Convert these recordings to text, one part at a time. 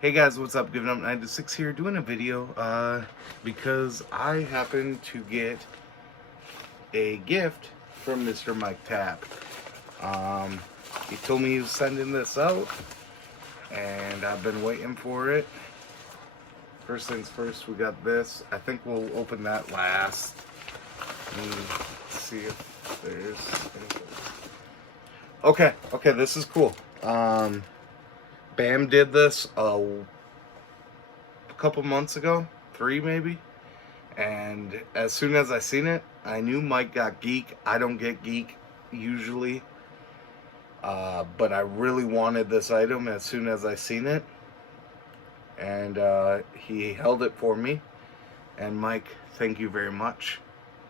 Hey guys, what's up? Giving up 9 to 6 here, doing a video because I happened to get a gift from Mr. Mike Tapp. Um, he told me he was sending this out, and I've been waiting for it. First things first, we got this. I think we'll open that last and see if there's anything. Okay, this is cool. Bam did this a couple months ago, 3 maybe, and as soon as I seen it, I knew Mike got geek. I don't get geek usually, but I really wanted this item as soon as I seen it, and he held it for me. And Mike, thank you very much.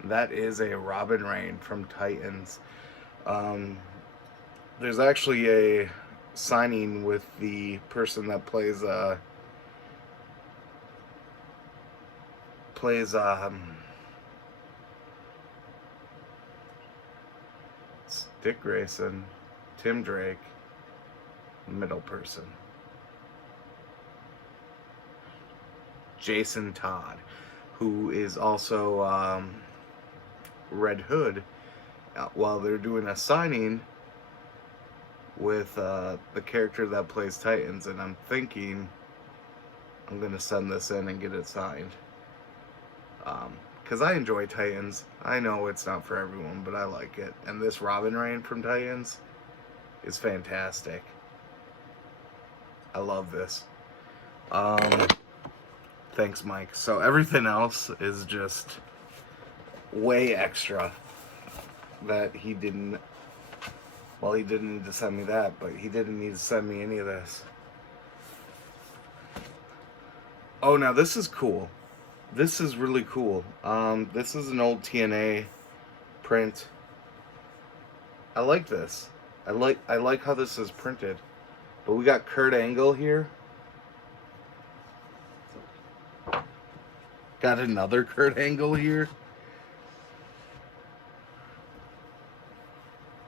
That is a Robin Rain from Titans. There's actually a signing with the person that plays Dick Grayson, Tim Drake, middle person, Jason Todd, who is also Red Hood, while they're doing a signing with the character that plays Titans, and I'm thinking I'm gonna send this in and get it signed, because I enjoy Titans. I know it's not for everyone, but I like it, and this Robin Rain from Titans is fantastic. I love this. Thanks, Mike. So everything else is just way extra that he didn't. Well, he didn't need to send me that, but he didn't need to send me any of this. Oh, now this is cool. This is really cool. This is an old TNA print. I like this. I like how this is printed. But we got Kurt Angle here. Got another Kurt Angle here.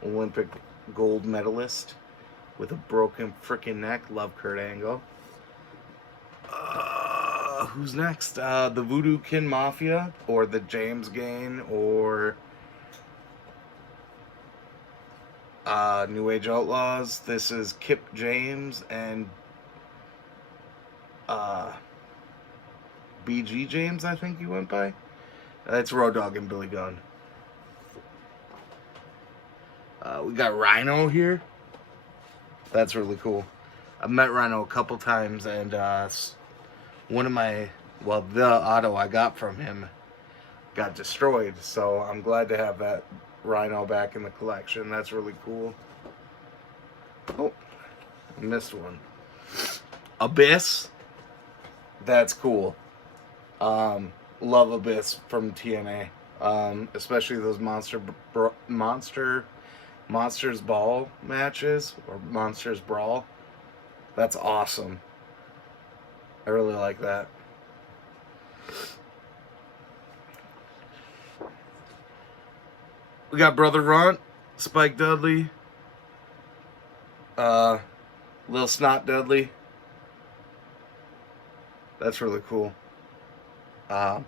Olympic gold medalist with a broken freaking neck. Love Kurt Angle. Who's next? The Voodoo Kin Mafia, or the James Gang, or New Age Outlaws. This is Kip James and BG James, I think he went by. It's Road Dogg and Billy Gunn. We got Rhino here. That's really cool. I've met Rhino a couple times, and one of the auto I got from him got destroyed, so I'm glad to have that Rhino back in the collection. That's really cool. Oh, I missed one. Abyss. That's cool. Love Abyss from TNA. Especially those Monsters Ball matches, or Monsters Brawl. That's awesome. I really like that. We got Brother Runt, Spike Dudley, Lil Snot Dudley. That's really cool. Love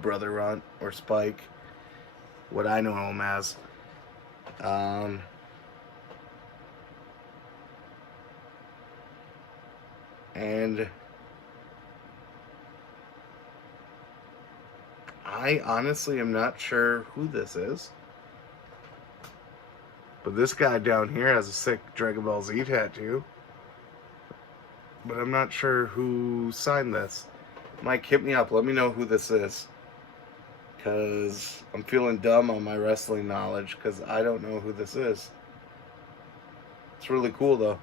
Brother Runt, or Spike, what I know him as. And I honestly am not sure who this is, but this guy down here has a sick Dragon Ball Z tattoo, but I'm not sure who signed this. Mike, hit me up, let me know who this is, because I'm feeling dumb on my wrestling knowledge, because I don't know who this is. It's really cool though.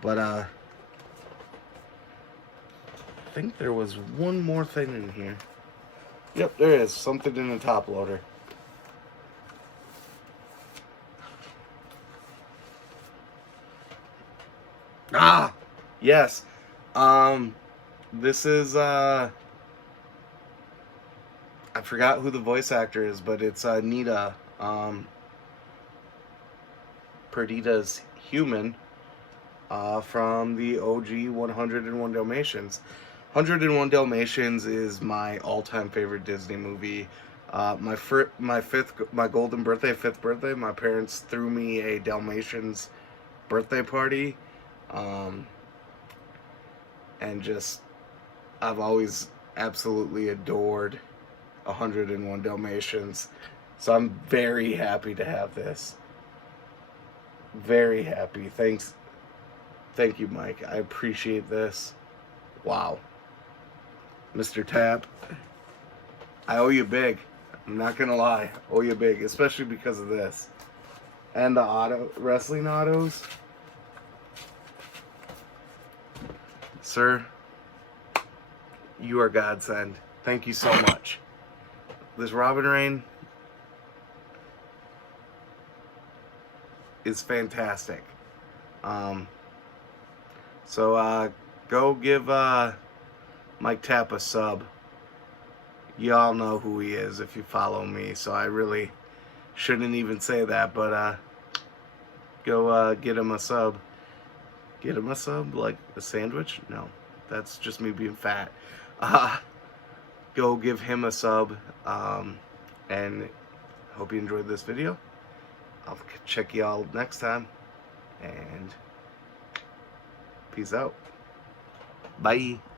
But I think there was one more thing in here. Yep, there is. Something in the top loader. Ah! Yes. This is, I forgot who the voice actor is, but it's Nita. Perdita's human. from the OG 101 Dalmatians. 101 Dalmatians is my all-time favorite Disney movie. My golden birthday, 5th birthday, my parents threw me a Dalmatians birthday party, and just I've always absolutely adored 101 Dalmatians. So I'm very happy to have this. Very happy. Thank you, Mike. I appreciate this. Wow. Mr. Tapp, I owe you big. I'm not gonna lie. I owe you big, especially because of this. And the wrestling autos. Sir, you are godsend. Thank you so much. This Robin Rain is fantastic. So go give Mike Tapp a sub. Y'all know who he is if you follow me, so I really shouldn't even say that, but go get him a sub. Get him a sub? Like a sandwich? No, that's just me being fat. Go give him a sub, and hope you enjoyed this video. I'll check y'all next time, and peace out. Bye.